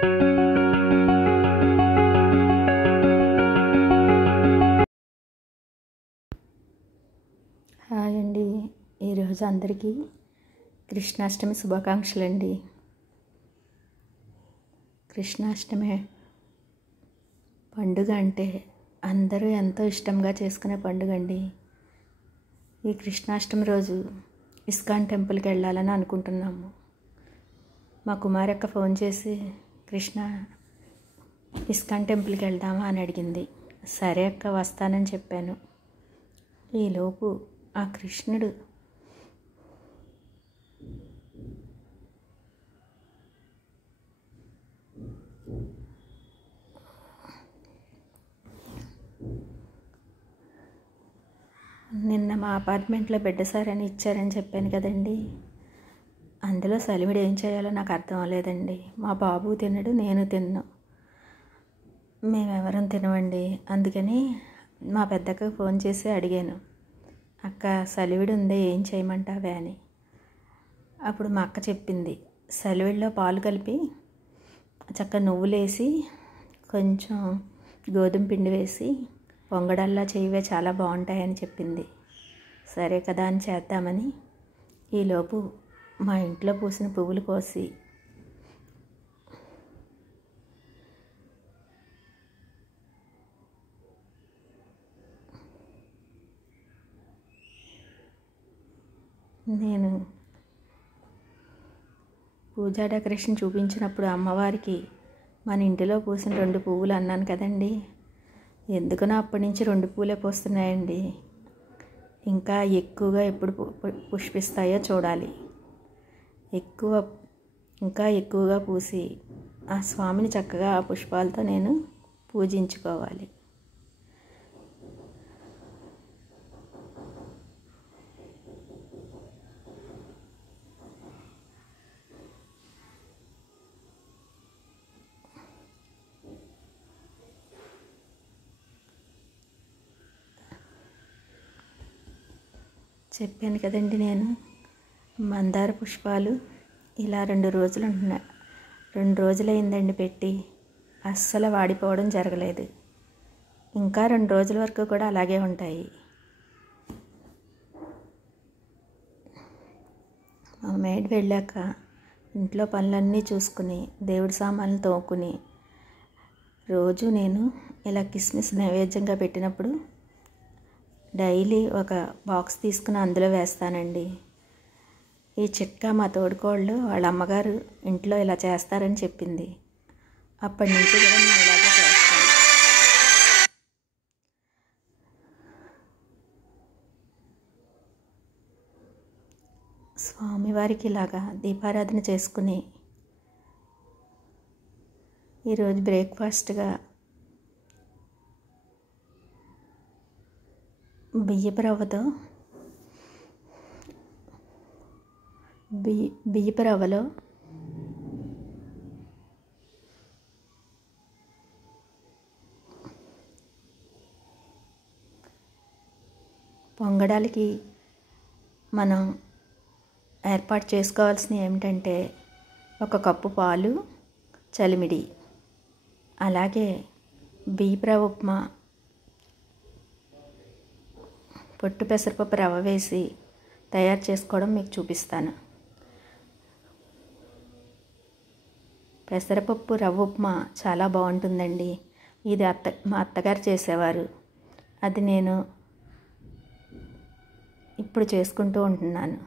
Hi అండి. ఈరోజు అందరికీ కృష్ణాష్టమి శుభాకాంక్షలు అండి. కృష్ణాష్టమి పండుగ అంటే అందరూ ఎంతో ఇష్టంగా చేసుకునే పండుగ అండి. ఈ కృష్ణాష్టమి రోజు ఇస్కాన్ టెంపుల్కి వెళ్ళాలని అనుకుంటున్నాము. మా కుమారక్క ఫోన్ చేసి ఇస్కాన్ టెంపుల్కి వెళ్దామా అని అడిగింది. సరే అక్క, వస్తానని చెప్పాను. ఈలోపు ఆ కృష్ణుడు నిన్న మా అపార్ట్మెంట్లో బెడ్ సారని ఇచ్చారని చెప్పాను కదండి. అందులో సలివిడి ఏం చేయాలో నాకు అర్థం అవ్వలేదండి. మా బాబు తినడు, నేను తిన్ను, మేమెవరం తినవండి. అందుకని మా పెద్దక్కకు ఫోన్ చేసి అడిగాను, అక్క సలివిడి ఉందే, ఏం చేయమంటావే అని. అప్పుడు మా అక్క చెప్పింది, సలివిడిలో పాలు కలిపి చక్కగా నువ్వులేసి కొంచెం గోధుమ పిండి వేసి పొంగడాల్లా చేయవే, చాలా బాగుంటాయని చెప్పింది. సరే కదా అని చేద్దామని ఈలోపు మా ఇంట్లో పూసిన పువ్వులు కోసి నేను పూజా డెకరేషన్ చూపించినప్పుడు అమ్మవారికి మన ఇంటిలో పూసిన 2 పువ్వులు అన్నాను కదండి. ఎందుకనో అప్పటి నుంచి 2 పూలే పూస్తున్నాయండి. ఇంకా ఎక్కువగా ఎప్పుడు పుష్పిస్తాయో చూడాలి. ఇంకా ఎక్కువగా పూసి ఆ స్వామిని చక్కగా ఆ పుష్పాలతో నేను పూజించుకోవాలి. చెప్పాను కదండి, నేను మందార పుష్పాలు ఇలా 2 రోజులు ఉంటున్నాయి. 2 రోజులైందండి పెట్టి, అస్సలు వాడిపోవడం జరగలేదు. ఇంకా 2 రోజుల వరకు కూడా అలాగే ఉంటాయి. మా మేడ్ వెళ్ళాక ఇంట్లో పనులన్నీ చూసుకుని దేవుడి సామాన్లు తోముకుని రోజు నేను ఇలా కిస్మిస్ నైవేద్యంగా పెట్టినప్పుడు డైలీ ఒక బాక్స్ తీసుకుని అందులో వేస్తానండి. ఈ చిట్కా మా తోడుకోళ్ళు వాళ్ళ అమ్మగారు ఇంట్లో ఇలా చేస్తారని చెప్పింది. అప్పటి నుంచి కూడా నేను ఇలాగే చేస్తాను. స్వామివారికి ఇలాగా దీపారాధన చేసుకుని ఈరోజు బ్రేక్ఫాస్ట్గా బియ్యపు రవ్వలో పొంగడాలకి మనం ఏర్పాటు చేసుకోవాల్సినవి ఏమిటంటే 1 కప్పు పాలు, చలిమిడి, అలాగే బియ్యపు రవ్వ ఉప్మా, పొట్టు పెసరపప్పు రవ్వ వేసి తయారు చేసుకోవడం మీకు చూపిస్తాను. పెసరపప్పు రవ్వ ఉప్మా చాలా బాగుంటుందండి. ఇది మా అత్తగారు చేసేవారు. అది నేను ఇప్పుడు చేసుకుంటూ ఉంటున్నాను.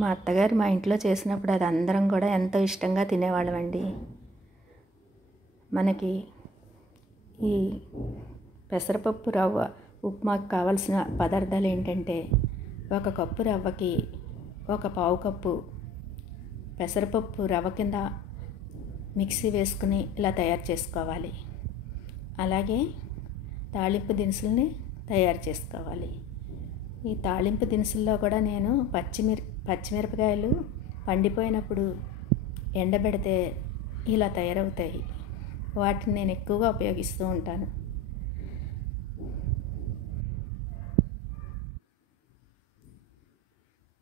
మా అత్తగారు మా ఇంట్లో చేసినప్పుడు అది అందరం కూడా ఎంతో ఇష్టంగా తినేవాళ్ళమండి. మనకి ఈ పెసరపప్పు రవ్వ ఉప్మాకు కావలసిన పదార్థాలు ఏంటంటే 1 కప్పు రవ్వకి 1/4 కప్పు పెసరపప్పు రవ్వ కింద మిక్సీ వేసుకుని ఇలా తయారు చేసుకోవాలి. అలాగే తాళింపు దినుసుల్ని తయారు చేసుకోవాలి. ఈ తాళింపు దినుసుల్లో కూడా నేను పచ్చిమిరపకాయలు పండిపోయినప్పుడు ఎండబెడితే ఇలా తయారవుతాయి. వాటిని నేను ఎక్కువగా ఉపయోగిస్తూ ఉంటాను.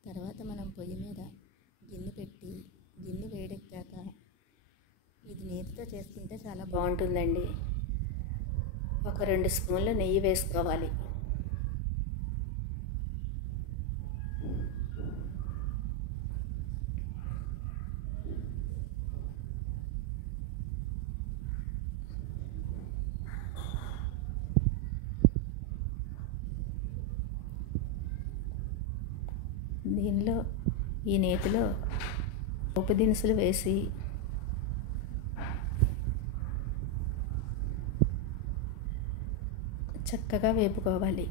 తర్వాత మనం పొయ్యి మీద గిన్నె పెట్టి గిన్నె వేడెక్కాక నెయ్యితో చేసుకుంటే చాలా బాగుంటుందండి. ఒక 2 స్పూన్లు నెయ్యి వేసుకోవాలి. దీనిలో ఈ నేతిలో పోపు దినుసులు వేసి చక్కగా వేపుకోవాలి.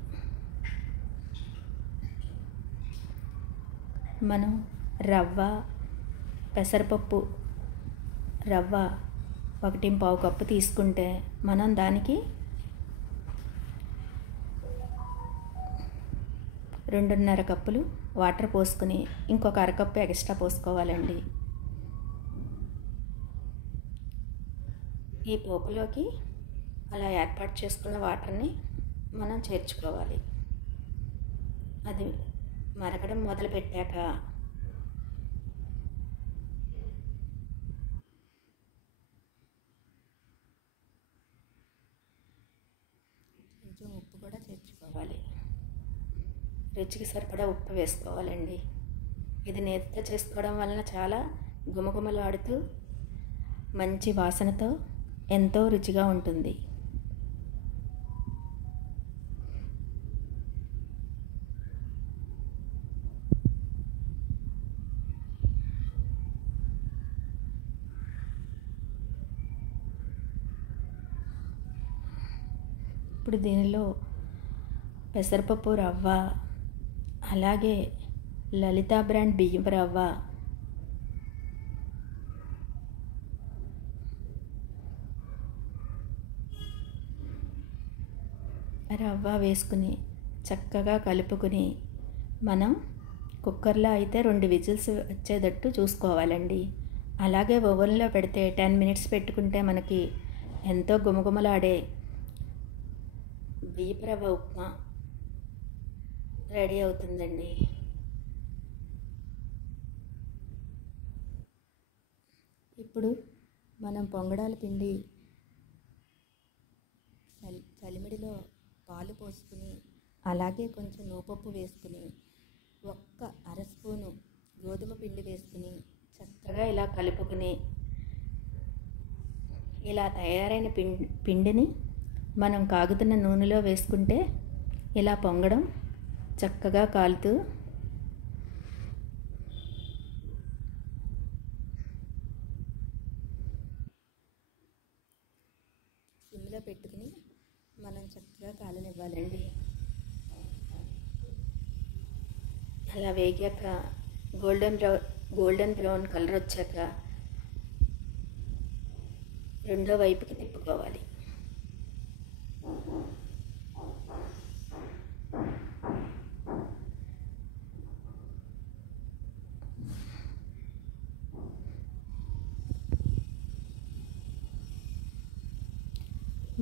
మనం రవ్వ, పెసరపప్పు రవ్వ 1.5 కప్పు తీసుకుంటే మనం దానికి 2.5 కప్పులు వాటర్ పోసుకుని ఇంకొక అరకప్పు ఎక్స్ట్రా పోసుకోవాలండి. ఈ పోపులోకి అలా ఏర్పాటు చేసుకున్న వాటర్ని మనం చేర్చుకోవాలి. అది మరగడం మొదలుపెట్టాక కొంచెం ఉప్పు కూడా చేర్చుకోవాలి. రుచికి సరిపడా ఉప్పు వేసుకోవాలండి. ఇది నేతితో చేసుకోవడం వలన చాలా గుమగుమలాడుతూ మంచి వాసనతో ఎంతో రుచిగా ఉంటుంది. ఇప్పుడు దీనిలో పెసరపప్పు రవ్వ, అలాగే లలితా బ్రాండ్ బియ్యం రవ్వ, వేసుకుని చక్కగా కలుపుకుని మనం కుక్కర్లో అయితే 2 విజిల్స్ వచ్చేటట్టు చూసుకోవాలండి. అలాగే ఓవెన్లో పెడితే 10 మినిట్స్ పెట్టుకుంటే మనకి ఎంతో గుమగుమలాడే బియ్యపు రవ్వ ఉప్మా రెడీ అవుతుందండి. ఇప్పుడు మనం పొంగడాల పిండి చలిమిడిలో పాలు పోసుకుని అలాగే కొంచెం నూపప్పు వేసుకుని ఒక్క అర స్పూను గోధుమ పిండి వేసుకుని చక్కగా ఇలా కలుపుకుని ఇలా తయారైన పిండిని మనం కాగుతున్న నూనెలో వేసుకుంటే ఇలా పొంగడం చక్కగా కాలుతూ సిమ్లో పెట్టుకుని మనం చక్కగా కాలనివ్వాలండి. అలా వేగాక గోల్డెన్ బ్రౌన్ కలర్ వచ్చాక రెండో వైపుకి తిప్పుకోవాలి.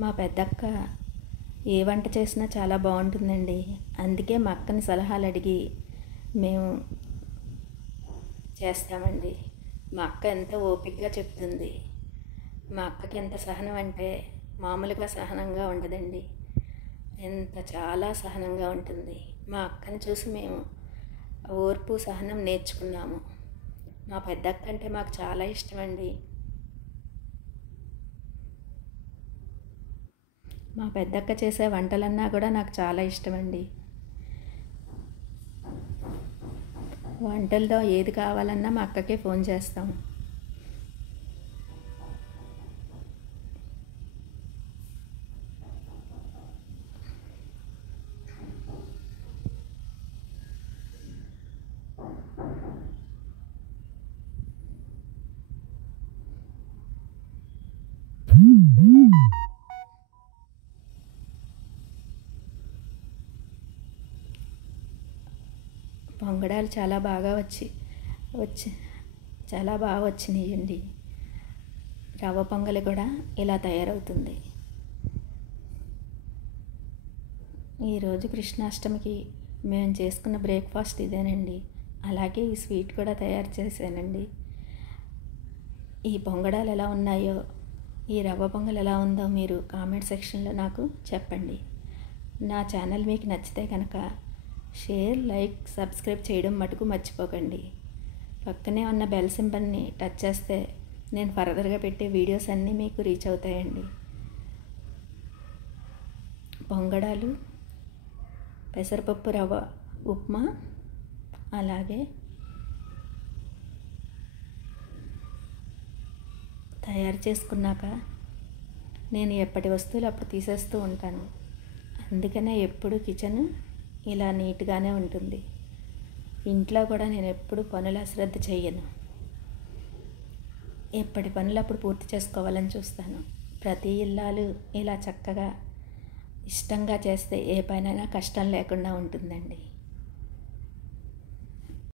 మా పెద్దక్క ఏ వంట చేసినా చాలా బాగుంటుందండి. అందుకే మా అక్కని సలహాలు అడిగి మేము చేస్తామండి. మా అక్క ఎంతో ఓపికగా చెప్తుంది. మా అక్కకి ఎంత సహనం అంటే మామూలుగా సహనంగా ఉండదండి. చాలా సహనంగా ఉంటుంది. మా అక్కని చూసి మేము ఓర్పు సహనం నేర్చుకున్నాము. మా పెద్దక్క అంటే మాకు చాలా ఇష్టమండి. మా పెద్దక్క చేసే వంటలన్నా కూడా నాకు చాలా ఇష్టమండి. వంటల్లో ఏది కావాలన్నా మా అక్కకే ఫోన్ చేస్తాం. పొంగడాలు చాలా బాగా చాలా బాగా వచ్చినాయండి. రవ్వ పొంగలి కూడా ఇలా తయారవుతుంది. ఈరోజు కృష్ణాష్టమికి మేము చేసుకున్న బ్రేక్ఫాస్ట్ ఇదేనండి. అలాగే ఈ స్వీట్ కూడా తయారు చేశానండి. ఈ పొంగడాలు ఎలా ఉన్నాయో ఈ రవ్వ పొంగల్ ఎలా ఉందో మీరు కామెంట్ సెక్షన్లో నాకు చెప్పండి. నా ఛానల్ మీకు నచ్చితే కనుక షేర్, లైక్, సబ్స్క్రైబ్ చేయడం మటుకు మర్చిపోకండి. పక్కనే ఉన్న బెల్ సింబల్ని టచ్ చేస్తే నేను ఫర్దర్గా పెట్టే వీడియోస్ అన్నీ మీకు రీచ్ అవుతాయండి. పొంగడాలు, పెసరపప్పు రవ్వ ఉప్మా, అలాగే తయారు చేసుకున్నాక నేను ఎప్పటి వస్తువులు అప్పుడు తీసేస్తూ ఉంటాను. అందుకనే ఎప్పుడు కిచెన్ ఇలా నీట్గానే ఉంటుంది. ఇంట్లో కూడా నేను ఎప్పుడు పనుల అశ్రద్ధ చెయ్యను. ఎప్పటి పనులు అప్పుడు పూర్తి చేసుకోవాలని చూస్తాను. ప్రతి ఇల్లాలు ఇలా చక్కగా ఇష్టంగా చేస్తే ఏ పనైనా కష్టం లేకుండా ఉంటుందండి.